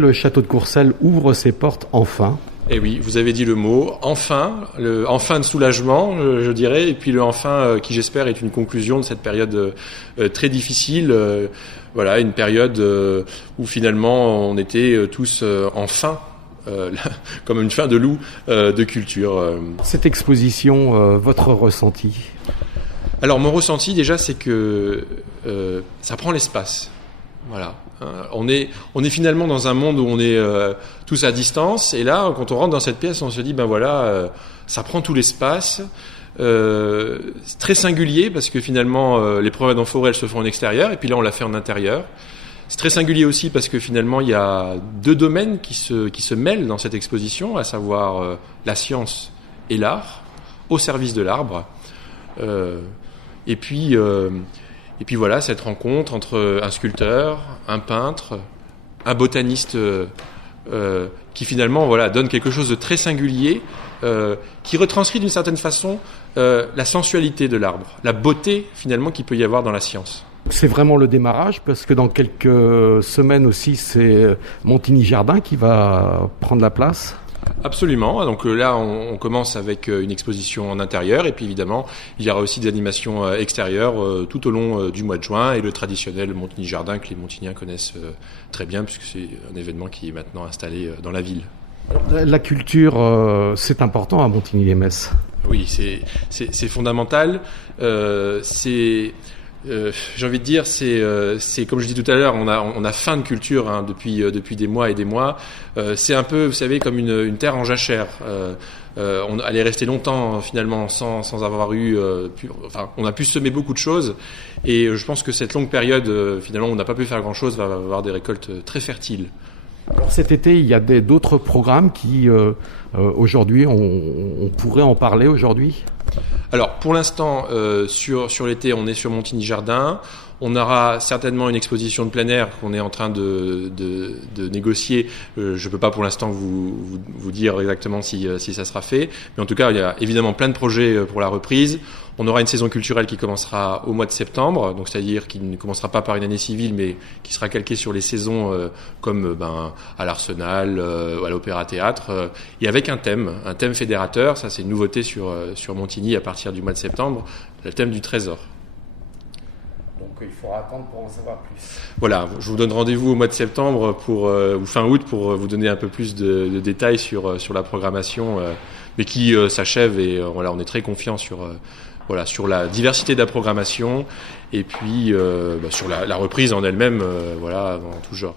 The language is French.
Le château de Courcelles ouvre ses portes enfin. Et oui, vous avez dit le mot, enfin, le enfin de soulagement, je dirais, et puis le enfin qui j'espère est une conclusion de cette période très difficile. Voilà, une période où finalement on était tous en faim, comme une faim de loup de culture. Cette exposition, votre ressenti ? Alors mon ressenti déjà, c'est que ça prend l'espace. Voilà. On est finalement dans un monde où on est tous à distance, et là, quand on rentre dans cette pièce, on se dit ben voilà, ça prend tout l'espace. C'est très singulier parce que finalement, les promenades en forêt, elles se font en extérieur, et puis là, on l'a fait en intérieur. C'est très singulier aussi parce que finalement, il y a deux domaines qui se mêlent dans cette exposition, à savoir la science et l'art, au service de l'arbre. Et puis voilà, cette rencontre entre un sculpteur, un peintre, un botaniste qui finalement voilà, donne quelque chose de très singulier, qui retranscrit d'une certaine façon la sensualité de l'arbre, la beauté finalement qu'il peut y avoir dans la science. C'est vraiment le démarrage parce que dans quelques semaines aussi, c'est Montigny-Jardin qui va prendre la place. Absolument. Donc là, on commence avec une exposition en intérieur et puis évidemment, il y aura aussi des animations extérieures tout au long du mois de juin et le traditionnel Montigny-Jardin que les Montigniens connaissent très bien puisque c'est un événement qui est maintenant installé dans la ville. La culture, c'est important à Montigny-lès-Metz. Oui, c'est fondamental. J'ai envie de dire, c'est comme je dis tout à l'heure, on a faim de culture hein, depuis des mois et des mois. C'est un peu, vous savez, comme une terre en jachère. On allait rester longtemps finalement sans avoir eu. On a pu semer beaucoup de choses, et je pense que cette longue période, finalement, on n'a pas pu faire grand-chose, va avoir des récoltes très fertiles. Alors cet été, il y a d'autres programmes qui, aujourd'hui, on pourrait en parler aujourd'hui. Alors pour l'instant, sur l'été, on est sur Montigny-Jardin. On aura certainement une exposition de plein air qu'on est en train de négocier. Je ne peux pas pour l'instant vous dire exactement si ça sera fait. Mais en tout cas, il y a évidemment plein de projets pour la reprise. On aura une saison culturelle qui commencera au mois de septembre, donc c'est-à-dire qui ne commencera pas par une année civile, mais qui sera calquée sur les saisons comme à l'Arsenal, à l'Opéra-Théâtre, et avec un thème fédérateur. Ça, c'est une nouveauté sur Montigny à partir du mois de septembre, le thème du trésor. Donc il faudra attendre pour en savoir plus. Voilà, je vous donne rendez-vous au mois de septembre ou fin août pour vous donner un peu plus de détails sur la programmation, mais qui s'achève et voilà, on est très confiant sur la diversité de la programmation et puis sur la reprise en elle-même, voilà, en tout genre.